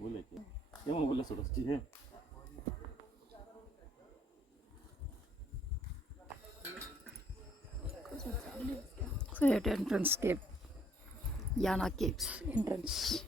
बोले कि emang boleh sudah sih. So at entrance cave, Yana Caves entrance.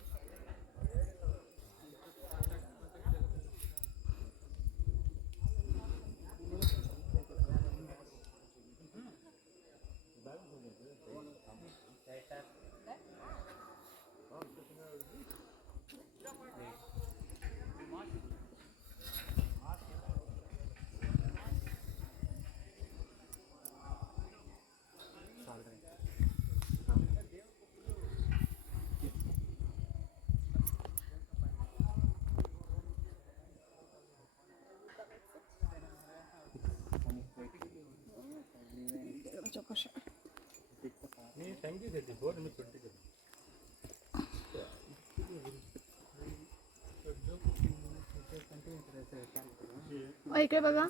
इकडे बघा.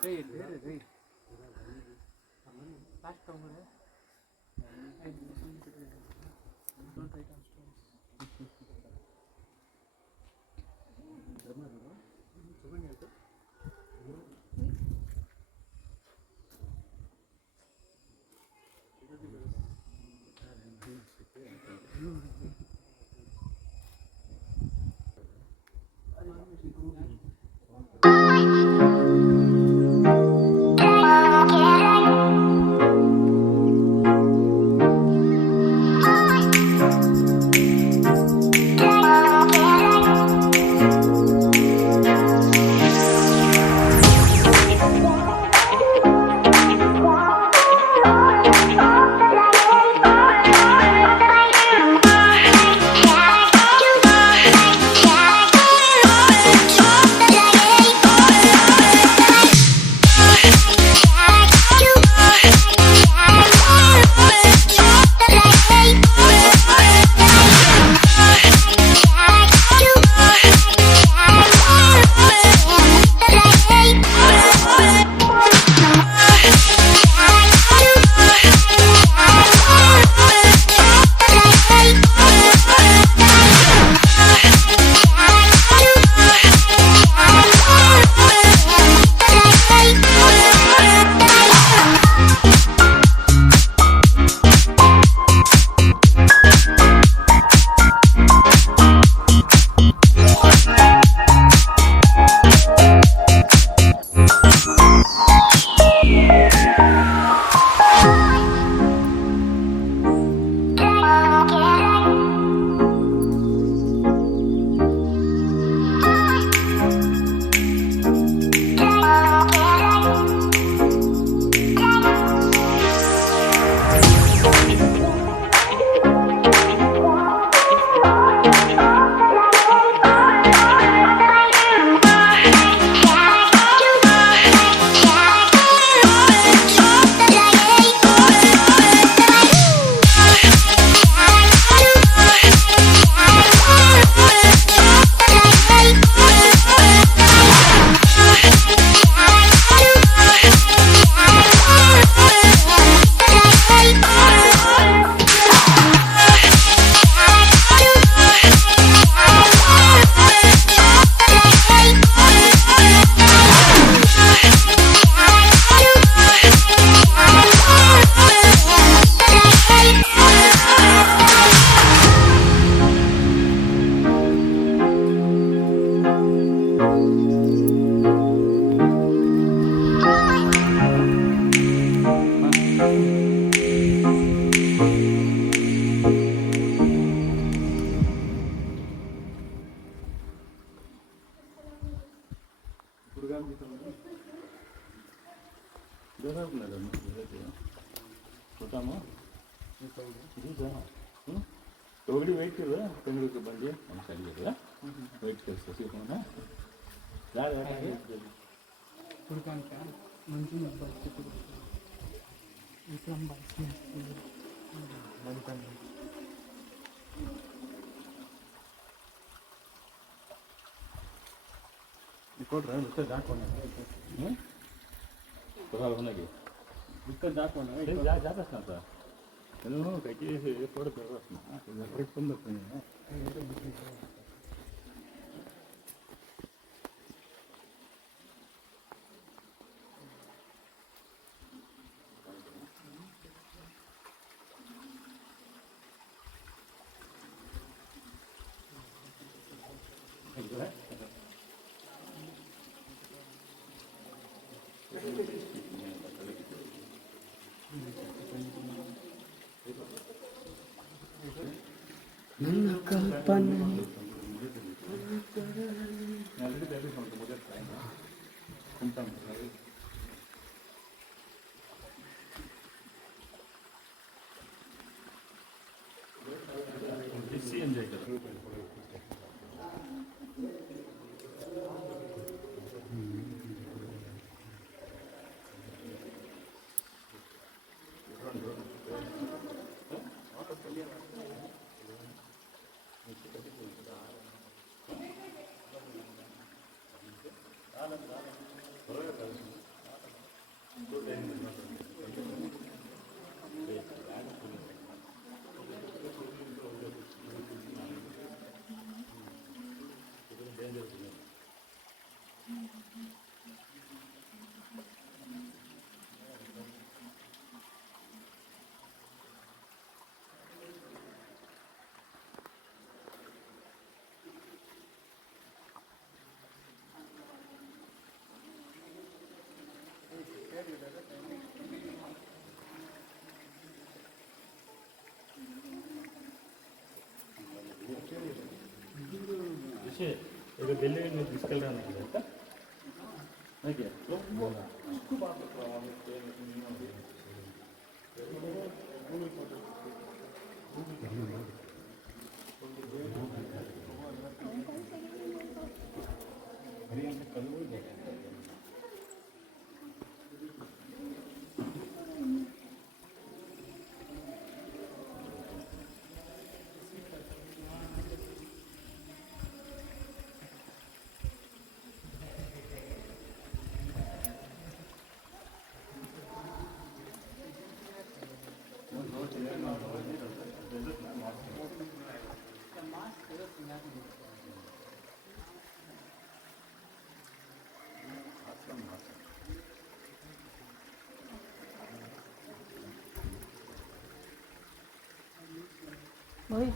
ತೊಗಡಿ ವೆಯ್ಟ್ ಇಲ್ಲ ಬೆಂಗಳೂರಿಗೆ ಬಂದು ನಮ್ಮ ಸರಿಯಿಲ್ಲ ವೆಯ್ಟ್ ಕಳಿಸಿ ಯಾರು ಹುಡುಕಂತ ಮಂಜು ಕೊಡ್ರೆ ಬಿಸ್ಕಟ್ ಹಾಕೋಣ ಬರೋಲ್ಲ ಹೋಗಿ ಬಿಸ್ಕಟ್ ಹಾಕೋಣ ಜಾತಸ್ ಅಂತ No, que aquí es por el perro, ¿no? Le respondo primero, ¿no? Nakapan. Sí, enjoy करो. 이제 이거 멜레는 디스칼라는 거다. 이게 너무 스쿠바 프로그램 Oi.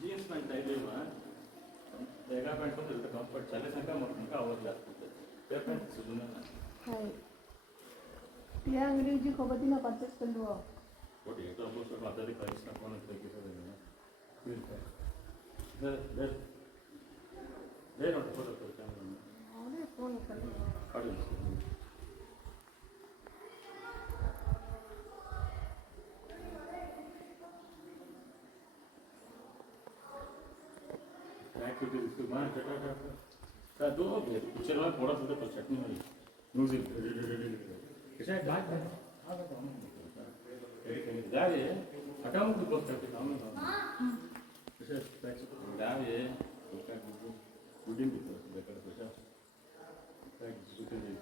जीन्स पैंट टाइप लेगा पैंट को तो कंफर्ट चले संगा मोटा आवाज लागते ते पैंट सुना Hai. Dia अंगड़ी जी खबर दी ना परचेस कर लो. What is the most of other price na kona take it over there not for the camera. अरे फोन कर लो. How do you see? Activity is man का दो पिक्चर में थोड़ा सा तो चटनी वाली म्यूजिक कैसा है बात है जा रहे हैं हटाऊं तो बहुत करके काम है कैसा पैच जा रहे हैं तो क्या गुडिंग भी तो बेकार कैसा पैच सुते दे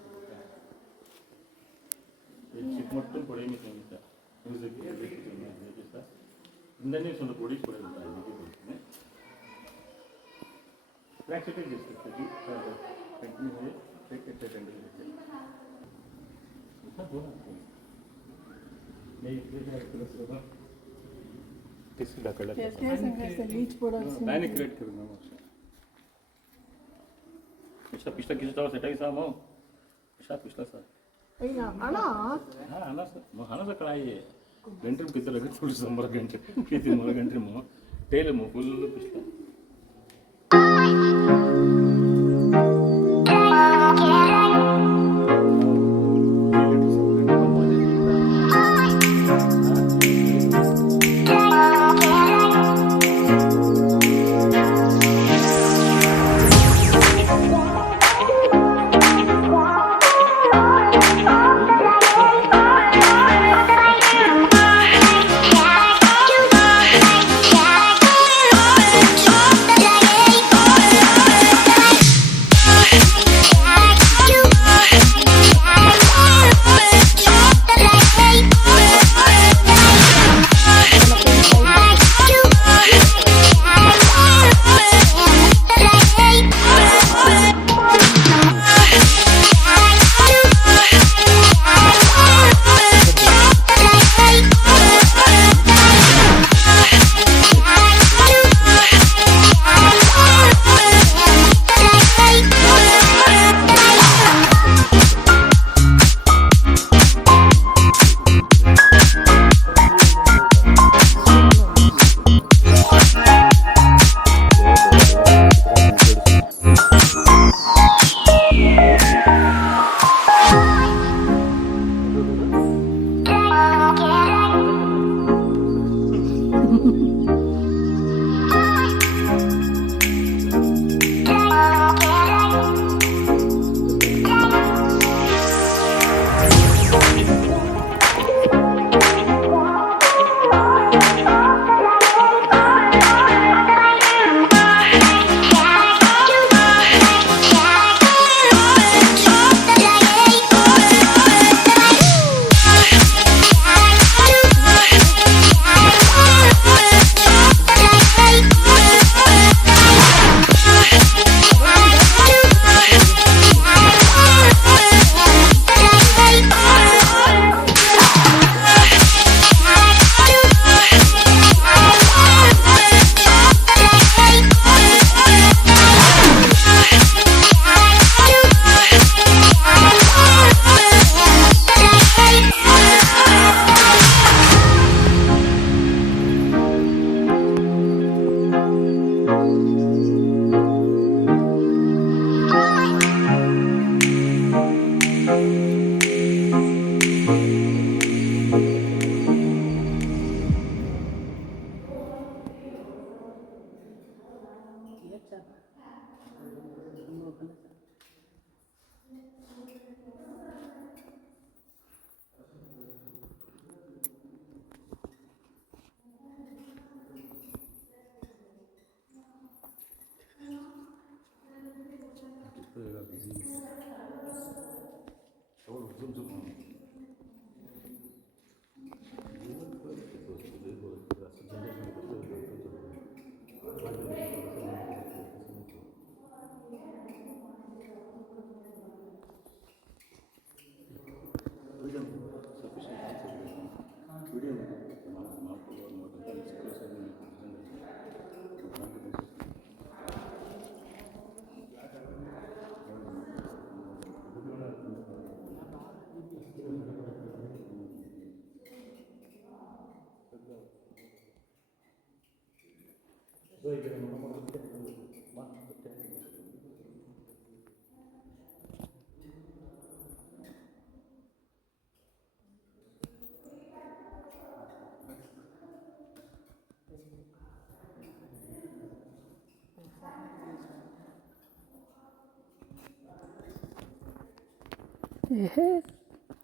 एक चिप மட்டும் पड़ेगी तो नहीं म्यूजिक कैसा इंदने सुन बॉडी पड़ेगा है Practically just continue here, take it and कैसे संघर्ष लीच प्रोडक्शन. मैंने क्रिएट करूँगा मुझसे पिछला पिछला किसी तरह सेट ही साम हो पिछला साल Ayun na, anak. हाँ खाना सा कढ़ाई है घंटे में कितने लगे थोड़ी संबर घंटे कितने मोर घंटे में तेल में फुल पिछला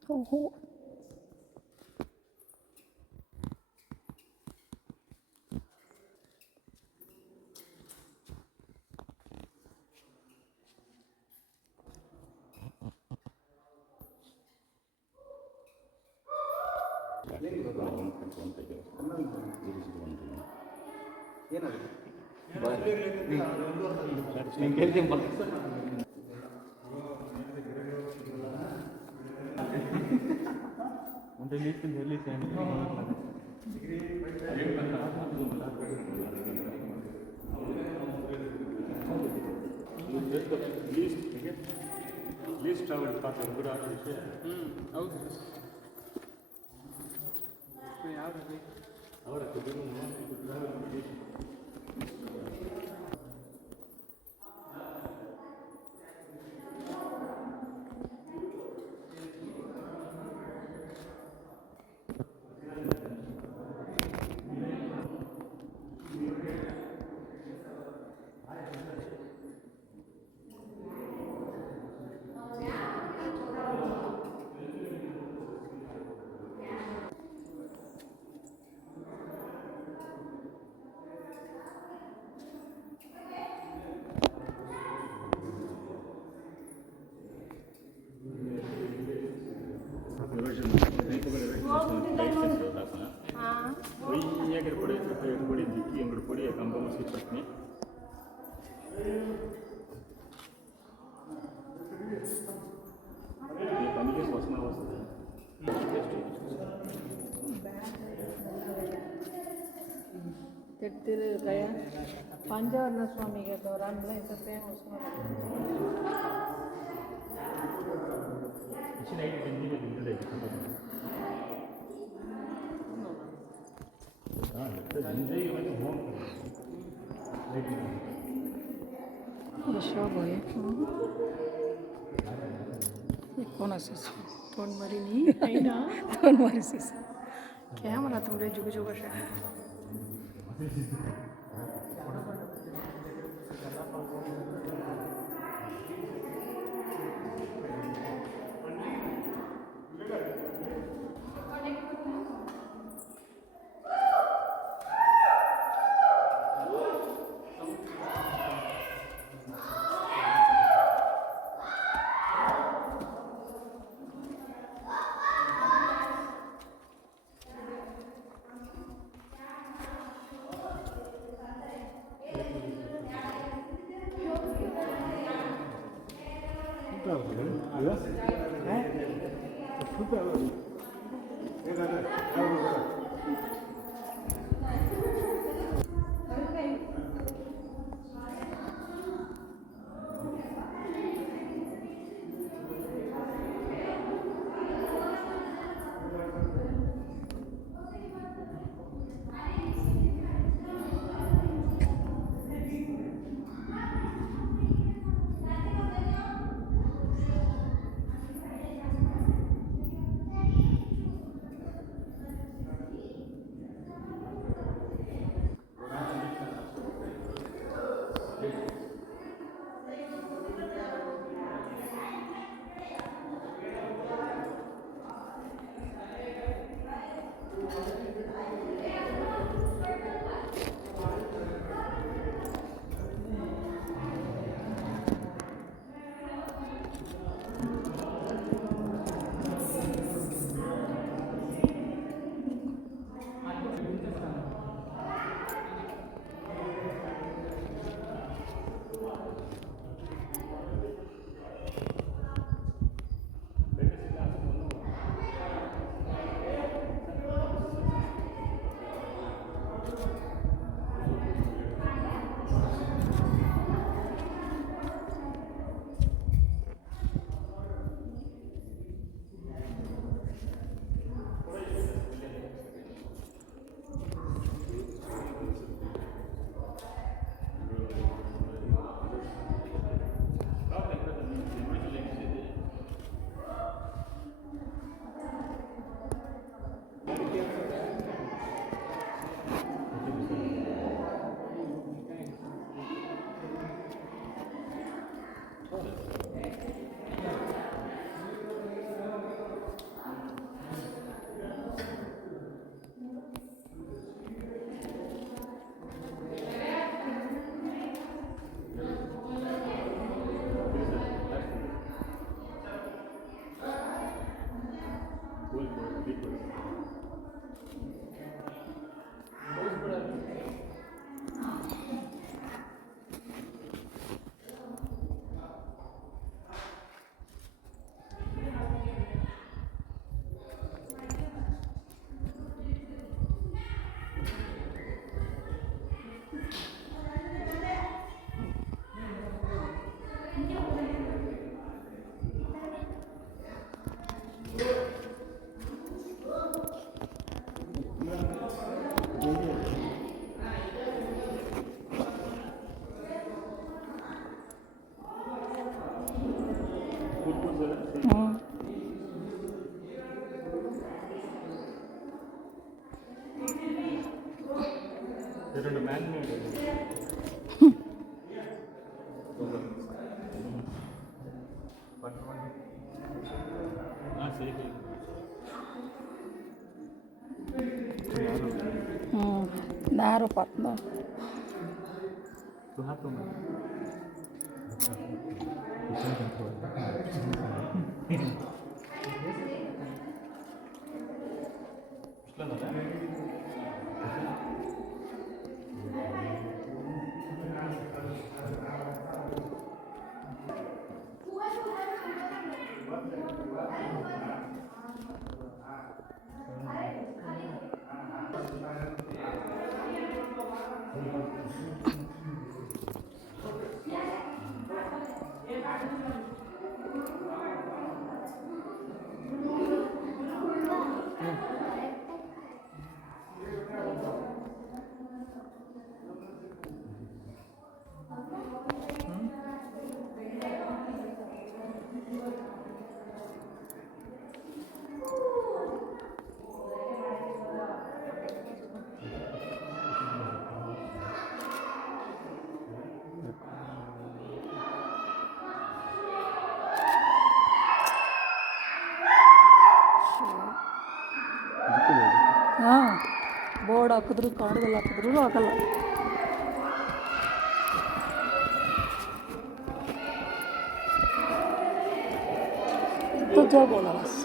Oo. ಲೀಸ್ಟ್ ಟ್ರಾವೆಲ್ ಪಾಸ್ ಕೂಡ ವಿಷಯ ಹೌದು ಯಾವ್ದು ಅವರ ಕೊಯ್ಯಾಗಿರೋ ಕೊಡಿ ಕೊಡಿ ದಿಕ್ಕಿ ಎಂಗಡು ಕೊಡಿ ಕಂಬ ಮಸಿ ಪಟ್ನಿ ಕಮ್ಮಿಗೆ ವಸನ ವಸ್ತದೆ ತಿರ್ತಿರು ಗಯ ಪಾಂಜವರ್ಣ ಸ್ವಾಮಿಗೆ ದೌರಾನ್ಲ ಇಂಥದ್ದೇ ಹೊಸ ಹೆಚ್ಚಿನ ಐದು ಬಂದಿಗೆ ನಿಂತಿದೆ शौक हो कौन असेस तोंड मरी नहीं है ना तोंड मरी से क्या मला तुमरे जुग जुग अशा ಎರಡು ಮ್ಯಾನ್ ಹಾಂ ಸರಿ दारू पत्न तू हात ಹಾಂ ಬೋರ್ಡ್ ಹಾಕಿದ್ರು ಕಾರ್ಡ್ಗಳು ಹಾಕಿದ್ರು ಆಗಲ್ಲ. तो जो बोला बस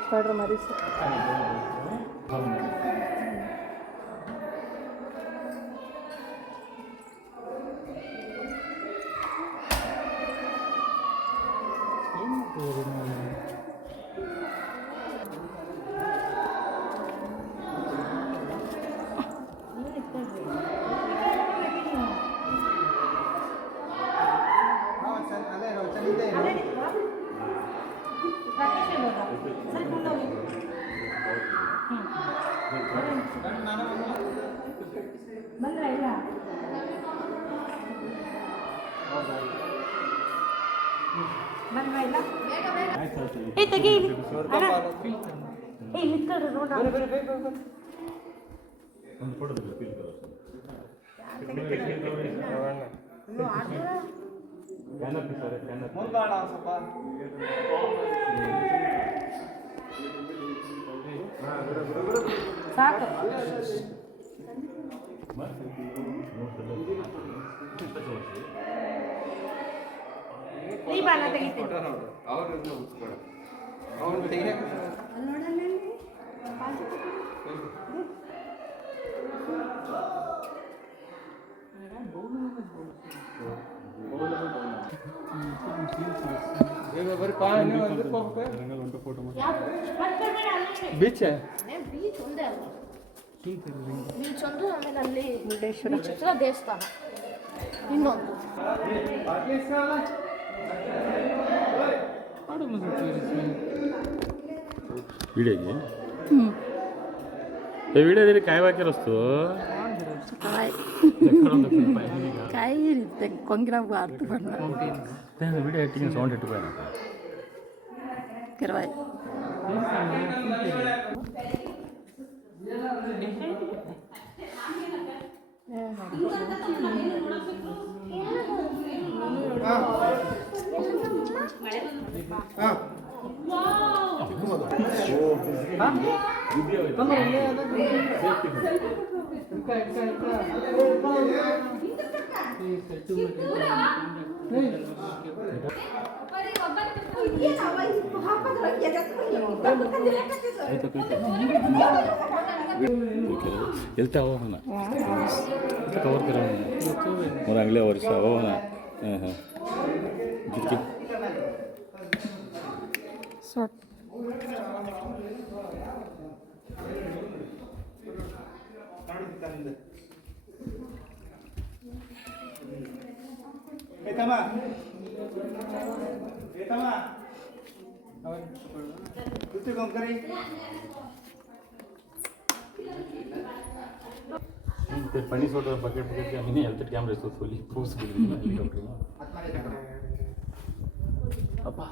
स्पाइडर मारी से ಒಂದು ಫೋಟೋ ಫೀಲ್ ಕರೋ ಕ್ಯಾನಪ್ ಸರ್ ಕ್ಯಾನಪ್ ಮುಂದಾಣ ಸ್ವಲ್ಪ ಸಾಕು ಈ ಬಾಣ ತೆಗಿತೀನಿ ಅವ್ರನ್ನ ಉತ್ಕೊಳ ಅವ್ರು ತೆಗಿಯಕ್ಕೆ ಬೀಚ್ ಒಂದೇ ಅಲ್ಲ ಬೀಚ್ ಒಂದು ಆಮೇಲೆ ಅಲ್ಲಿ ಮುರುಡೇಶ್ವರ ದೇವಸ್ಥಾನ ಇನ್ನೊಂದು व्हिडिओ हे व्हिडिओ तरी काय वाक्य असतो काय काय ते कोंगिरा अर्थ पडणार व्हिडिओ एडिटिंग साऊंड इಟ್ಟು पाहिजे करवाय ಎಲ್ತ हो ना कवर करा मग चांगल्या वर्ष हो ना हां हां जितके शॉर्ट ते पाणी सोडलं बकेट बकेट आम्ही नाही हेल्थ कॅमेरा असतो खोली पोस्ट केली हेलिकॉप्टर अप्पा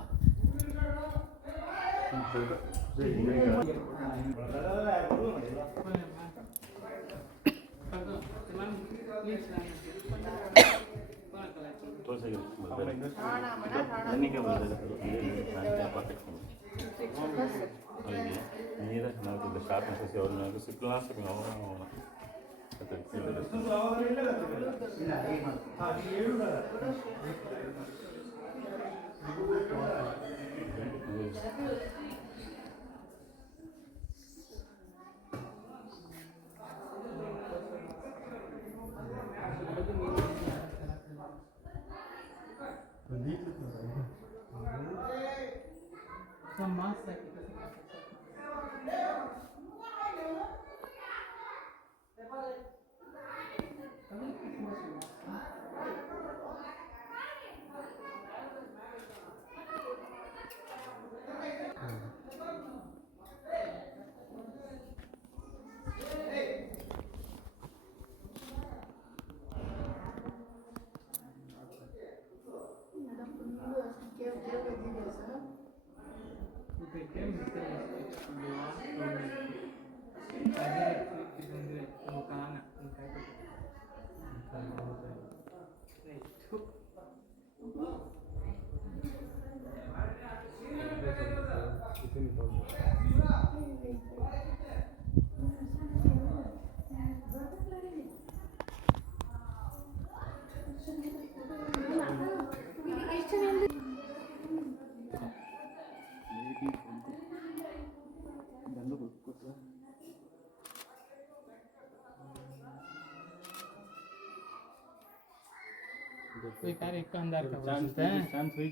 कोई कार्य एक अंदर का बरसता है चांस हुई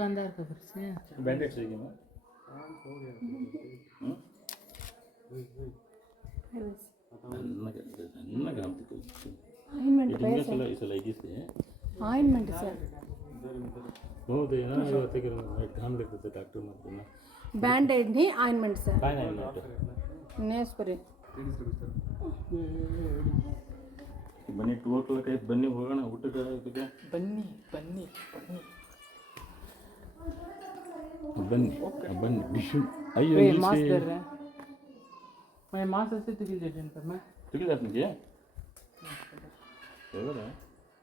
अंदर का बरसे बैंडेड चाहिए ना ಆಯಿಂಟ್ಮೆಂಟ್ ಆಯಿಂಟ್ಮೆಂಟ್ ಸರ್ ಹೌದು ಏನೋ ಇವತ್ತಿಗೆ ಕಾಣ್ಲಿಕ್ಕೆ ಡಾಕ್ಟರ್ ಮಾಡ್ತೀನಿ ಬ್ಯಾಂಡೇಡ್ನಿ ಆಯಿಂಟ್ಮೆಂಟ್ ಸರ್ ಫೈನ್ ಆಯಿಲ್ ನೇಸ್ಪರಿ ಬನ್ನಿ 2 o'clock ಆಯ್ತು ಬನ್ನಿ ಹೋಗೋಣ ಊಟಕ್ಕೆ बन्नी बन्नी ಬನ್ನಿ ಬನ್ನಿ ಡಿಶು ಅಯ್ಯೋ वे मास कर रहा है मैं मास ऐसे तिकी जेजन पर मैं ತಿಳಿ ನಿಮಗೆ ఎవరా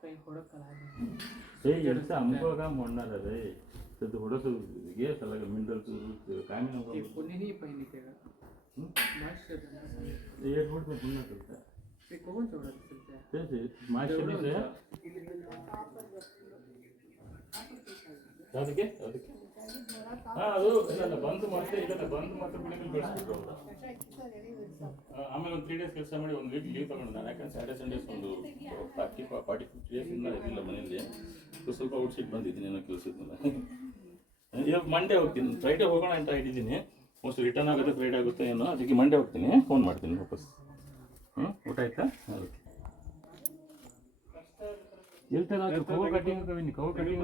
कहीं थोड़ा करा ಏ ಎಲ್ಸ ಅಮ್ಗೋಗ ಮೊಣ್ಣಾರದೆ ಇದು ಹೊಡಸು ಗೆ ಸಲಗ ಮಿನರಲ್ಸ್ ಕಾಮಿನ ये पुणे नहीं पहने तेरा मास कर रहा है ये रोड में घूमना चलता है ये कौन छोड़ा चलता है जैसे मार्शल से ಅದಕ್ಕೆ ಹಾಂ ಅದು ಇಲ್ಲ ಬಂದು ಮತ್ತೆ ಇಲ್ಲ ಬಂದು ಮತ್ತೆ ಬಿಳಿಗಳು ಬೆಳೆಸ್ಬಿಟ್ರು ಅವರು ಆಮೇಲೆ ಒಂದು 3 days ಕೆಲಸ ಮಾಡಿ 1 week ಲೀವ್ ತಗೊಂಡು ನಾನು ಯಾಕಂದ್ರೆ ಸ್ಯಾಟರ್ಡೆ ಸಂಡೇಸ್ ಒಂದು 40-50 days ಇಂದ ಇರಲಿಲ್ಲ ಮನೆಯಲ್ಲಿ ಸ್ವಲ್ಪ ಔಟ್ಸೈಡ್ ಬಂದಿದ್ದೀನಿ ಏನೋ ಕೆಲಸ ಇದ್ನಲ್ಲ ಇವಾಗ ಮಂಡೇ ಹೋಗ್ತೀನಿ ಫ್ರೈಡೇ ಹೋಗೋಣ ಅಂತ ಇಟ್ಟಿದ್ದೀನಿ ಮೋಸ್ಟ್ ರಿಟರ್ನ್ ಆಗುತ್ತೆ ಫ್ರೈಡೇ ಆಗುತ್ತೆ ಏನೋ ಅದಕ್ಕೆ ಮಂಡೇ ಹೋಗ್ತೀನಿ ಫೋನ್ ಮಾಡ್ತೀನಿ ವಾಪಸ್ ಊಟ ಆಯ್ತಾ ಓಕೆ ಹೇಳ್ತಾರೆ ಕವ ಕಟ್ಟಿಂಗ್ ಕವ ಕಟ್ಟಿಂಗ್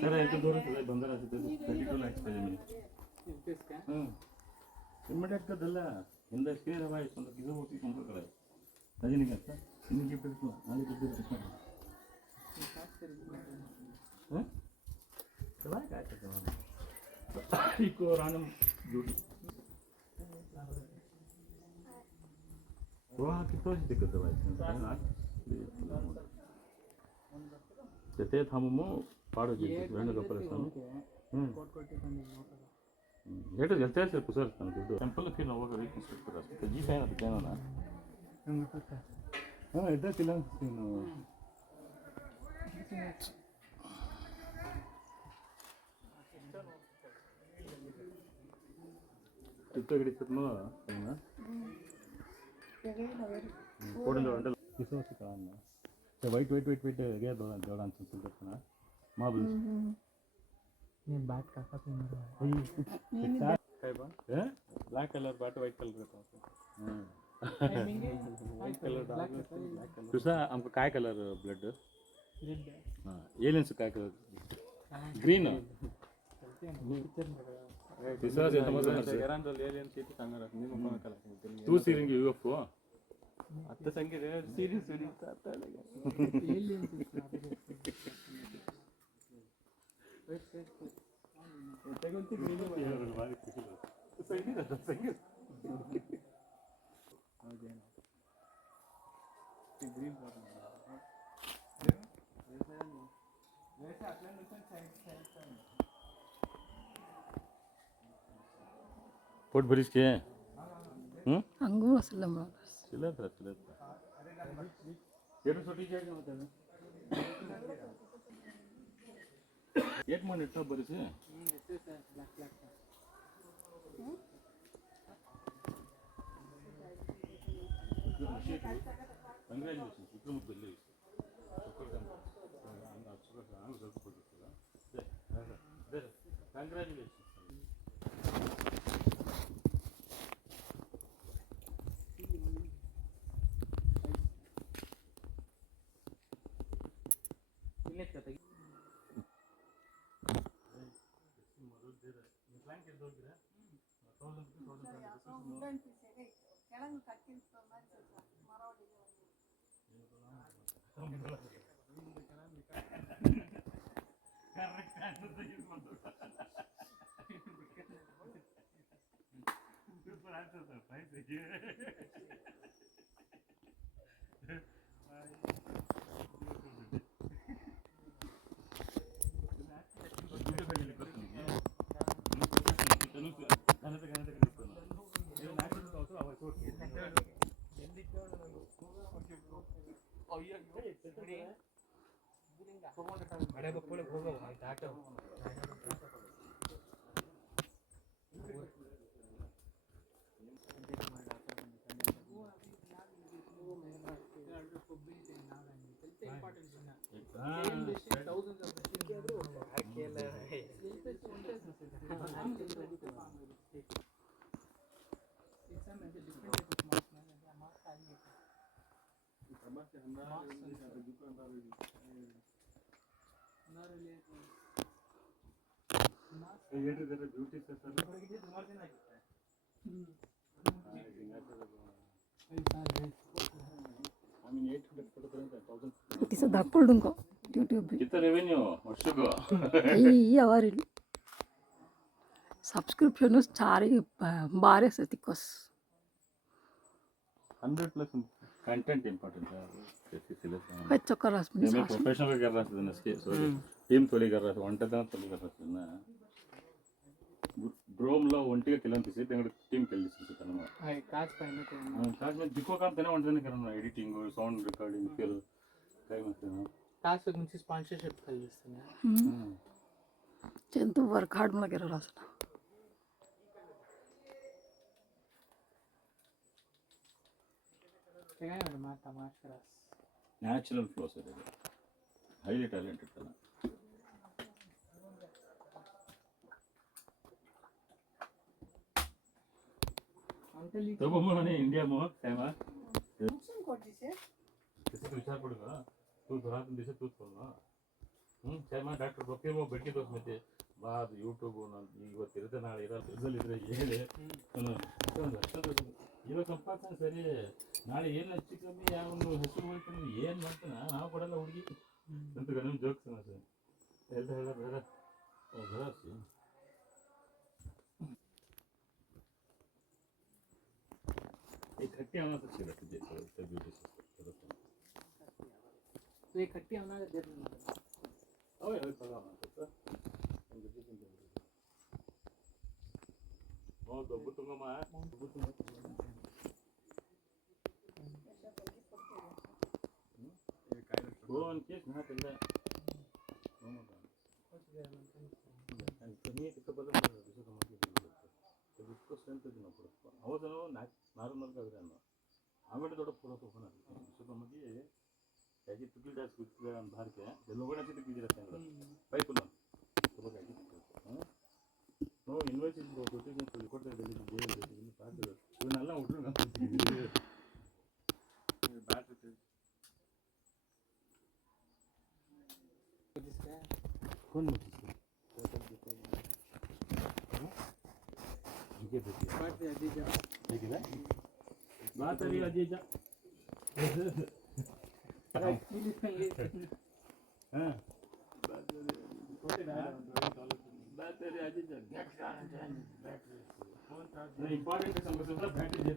ಸರ್ ಎಷ್ಟು ದೂರ ಬಂದರೆ ಅಷ್ಟು 32 lakhs ಇದೆ ನಿಮಗೆ ಇಮ್ಮಿಡಿಯೇಟ್ ಅದಲ್ಲ ಹಿಂದೆ ಸ್ಕೇರ್ ಹವಾ ಇತ್ತು ಅಂತ ಇದು ಹೋಗಿ ಕೊಂಡ್ರೆ ರಜನಿಗೆ ಅಂತ ನಿಮಗೆ ಬೇಕು ನಾಳೆ ಗಿಫ್ಟ್ ಹಾಂ ಚೆನ್ನಾಗಿ ಆಗ್ತದೆ ಇಕೋ ರಾಣಂ ಡ್ಯೂಟಿ वहाँ कितना दिक्कत है जते थामो पाड़ो जी वेणुगोपाल स्वामी ಏಟು ಜಲ್ತೆ ಸರ್ ಕುಸರ್ ನನಗೆ ಇದು ಟೆಂಪಲ್ ಫೀಲ್ ಹೋಗೋ ವೀಕ್ನೆಸ್ ಇರ್ತದೆ ಅಷ್ಟೇ ಜಿ ಫೈನ್ ಅದು ಕೇಳೋಣ ಹಾಂ ಇದ್ದಕ್ಕಿಲ್ಲ ನೀನು ಟಿಪ್ಪ ಹಿಡಿತದ್ನೋ ಅವನ್ನ ಕೋಡಿಂದ ಹೊಂಟಲ್ಲ ಕಿಸೋಸಿ ಕಾಣ ವೈಟ್ ಗೆ ದೊಡ ಅಂತ ಸುತ್ತಣ ಮಾಬಲ್ ये बात काका पे मेरा है ब्लैक कलर बाट वाइट कलर रहता है वाइट कलर डाल दूसरा हमको काय कलर ब्लड रेड हां एलियंस काय कलर ग्रीन दूसरा से समझ में एरंडल एलियन के सांगा ನಿಮ್ಮ ಫೋನ್ ಕಲ तू सीरिंग यूएफओ ಹತ್ತು ಸಂಖ್ಯೆ ಸೀರಿಯಸ್ ಎಲ್ಲಿ पोट भरीस के ಹಂಗೂ ಅಸಲ್ಲ सिलत ಏನು ಸೊಟಿ ಜಾಗ ಮಾತಾಡ ಏಟ್ ಮಾಡಿ ಇಟ್ಟ ಬರೀಸಿ ಕಂಗ್ರ್ಯಾಚುಲೇಷನ್ಸ್ ವಿಕ್ರಮದಲ್ಲಿ ಕಂಗ್ರ್ಯಾಚುಲೇಷನ್ಸ್ ಬ್ಯೂಟಿ तिचं दाखवलं का यूट्यूब किती रेव्हेन्यू वर्षको यावर सब्सक्रिप्शनच 12 तिकस 100+ कंटेंट इंपॉर्टेंट है कैसे सिलेक्ट काय चक्कर आस मैं प्रोफेशनल कर रहा था इसके सॉरी टीम तोली कर रहा था ಒಂಟೆ ತನ ತೋಲಿ कर रहा था ना ड्रोम लो ಒಂಟಿಗೆ ಕೆಲಂತಿಸಿ ತೆಂಗಡ ಟೀಮ್ ಕೆಲಸಿಸಿ ತನಮ काच पाहिजे काज में दिखो काम तेना ಒಂಟನೆ करना एडिटिंग साउंड रिकॉर्डिंग फिर काय म्हणते ना काच तुमची स्पॉन्सरशिप खाली असते ना चंतू वर्क हार्ड मला केलं असं ते काय म्हणतो माता मास्टरास ನ್ಯಾಚುರಲ್ ಫ್ಲೋ ಸರ್ ಇದು ಹೈಲಿ ಟ್ಯಾಲೆಂಟೆಡ್ ತನ तो मैंने इंडिया में टाइम है किसी को विचार पड़ेगा तू थोड़ा दिन दिसे तू बोलना चाहे मैं डॉक्टर बप्पी वो बैठी तो उसमें थे बाद यूट्यूब ना वो तिरते नाले इधर रिजल्ट इधर ये ले ಇವಾಗ ಸಂಪಾದನೆ ಸರಿ ನಾಳೆ ಏನು ಹೆಚ್ಚು ಕಮ್ಮಿ ಯಾವನು ಹೆಸರು ಹೋಯ್ತು ಏನು ಮಾಡ್ತಾನೆ ನಾವು ಕೊಡಲ್ಲ ಹುಡುಗಿ ಅಂತ ನಿಮ್ಮ ಜೋಕ್ಸ್ ಸರ್ ಎಲ್ಲ ಹೇಳೋದು ಭರವಸೆ एक खट्टी आना तो चाहिए जैसे ब्यूटी सिस्टम तो एक खट्टी होना दे देना ओए ओए पगा मत तो ओ दो बुतुंगा मा बुतुंगा बोन केस ना तंदा कमी कितना बदल दिसो कमी तो इसको स्ट्रेंथ देना पड़ता ಅವನು ನಾರ್ಮಲ್ ಆಗಿರಲ್ಲ ಆಮೇಲೆ ದೊಡ್ಡ ಪೂರ ತೋಪನ ಸ್ವಲ್ಪ ಮಗಿ ಯಾಕೆ ತುಕಿ ಡ್ಯಾಸ್ ಕುತ್ತಿಗೆ ಅಂತ ಭಾರಕ್ಕೆ ಎಲ್ಲೋಗಡೆ ತುಕಿದಿರ ಸಂಗಡ ಪೈಪುನ ಸ್ವಲ್ಪ ಯಾಕೆ ನೋ ಇನ್ವೈಟ್ ಇಸ್ ಕೊಟ್ಟಿಗೆ ಕೊಡ್ತಾ ಇದ್ದೀನಿ ಜೇಲ್ ಇನ್ನು ಪಾಸ್ ಇವನ್ನೆಲ್ಲ ಹುಡುಗ ಬ್ಯಾಟ್ರಿ कौन मुझे झुके थे बात अली अजीजा ಹಾಂ ಇಂಪಾರ್ಟೆಂಟ್ ಸಂಬಂಧ ಬ್ಯಾಟ್ರಿ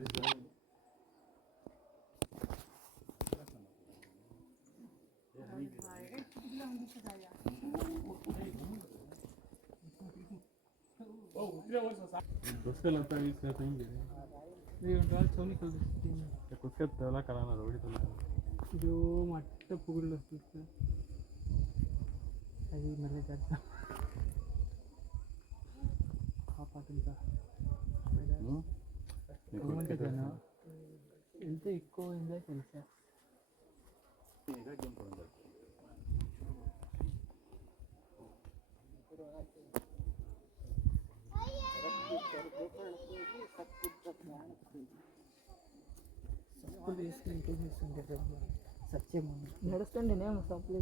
जो मट्ट पुगल అది మళ్ళీ చేస్తా ఎంత ఎక్కువ అయిందో తెలుసా సత్యం నడుస్తుండే నేను సప్లై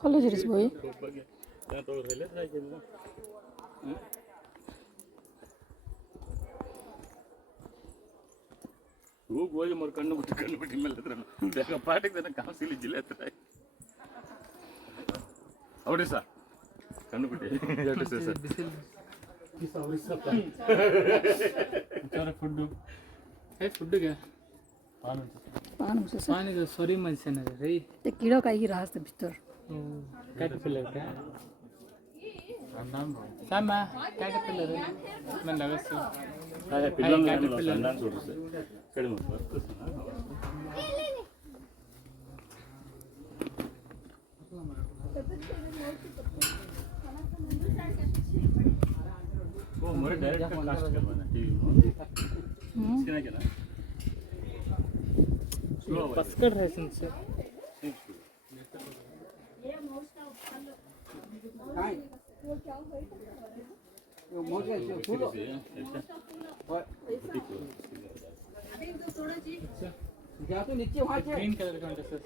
Colleges boy. ಹೋಗಿ ಮರು ಕಣ್ಣು ಬಿಟ್ಟು ಮೇಲೆ ಹತ್ರ ಪಾಟಿಗೆ ತನಕ ಕಾಸಿಲಿ ಜಿಲ್ಲೆ ಹತ್ರ ಅವ್ರಿ ಸರ್ ಕಣ್ಣು ಬಿಟ್ಟು ಹೇಳಿ ಸರ್ ಫುಡ್ಡು ಫುಡ್ಡುಗೆ पान से पानी तो सॉरी मन से ना रे ते कीड़ा का ही रास्ते भीतर कैटरपिलर का sama caterpillar मैं लगा सो ಅದೇ ಪಿಲ್ಲರ್ ನಾನು ತೋರಿಸಿ ಕಡಿಮೆ ಓ ಮರೆ ಡೈರೆಕ್ಟ್ ಕಾಸ್ಟ್ करवाना टीवी सीना क्या स्लो पसकड़ है सिंसे ग्रीन कलर का ड्रेस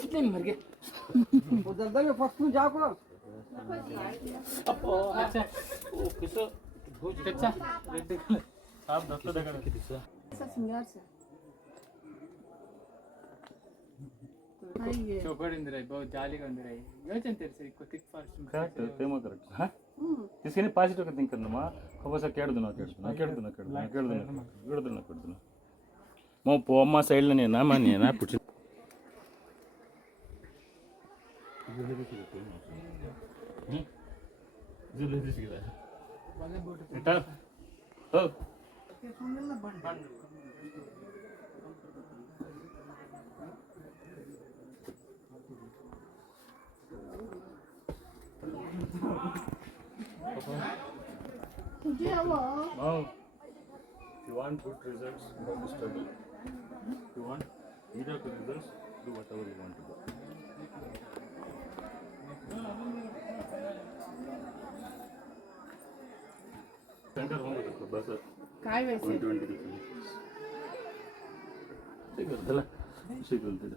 कितने मर गए वो दलदल में फंस तू जाओ अच्छा ओ किसो कच्चा रेड कलर आप दफ्तर देखा किसो सिंगार से चौकड़ इंदिरा बहुत जाली का इंदिरा योचन तेरे से को थिक फॉरेस्ट करेक्ट प्रेम करेक्ट हां इसके पॉजिटिव का थिंक करना खबर से केड़ दो मो पोम्मा साइड ने ना मानिए ना कुछ जुलेबी सिगरा वाले बोट बेटा ओ Wow. If you want good results, you have to study. If you want mediocre results, do whatever you want to do. Center home with the bus. काय वैसे 120 rupees. सिगल सिगल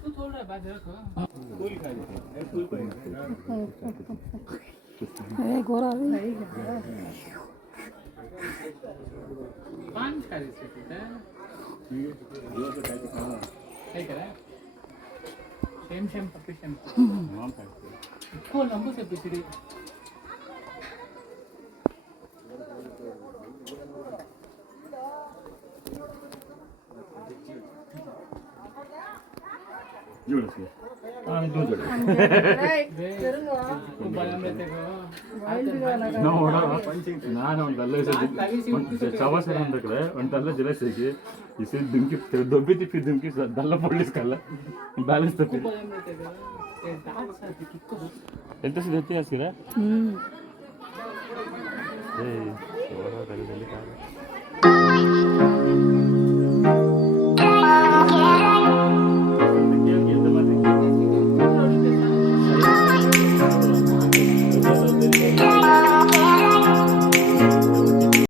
तू थोड़ा रहा बात रखो फूल खा लेते फूल ए गोरा भी पान खा रही थी क्या है क्या शेम पप्पी शेम माम खाते को लंबू से पिछड़ी जोड़ से दो जोड़ ನಾನು ಒಂದು ಅಲ್ಲ ಚವಾಸರ ಅಂದ ಕಡೆ ಒಂಟಲ್ಲ ಜಲಸೆಗೆ ಇಸಿ ದುಂಕಿ ದೊಬ್ಬಿ ತಿಪ್ಪಿ ದುಂಕಿ ದಲ್ಲ ಪೊಳ್ಳಿಸ್ಕಲ್ಲ ಬ್ಯಾಲೆನ್ಸ್ ತಪ್ಪಿ ಎಂತ ಸಿದ್ಧತೆ ಹಾಸ್ಕಿರ ಏ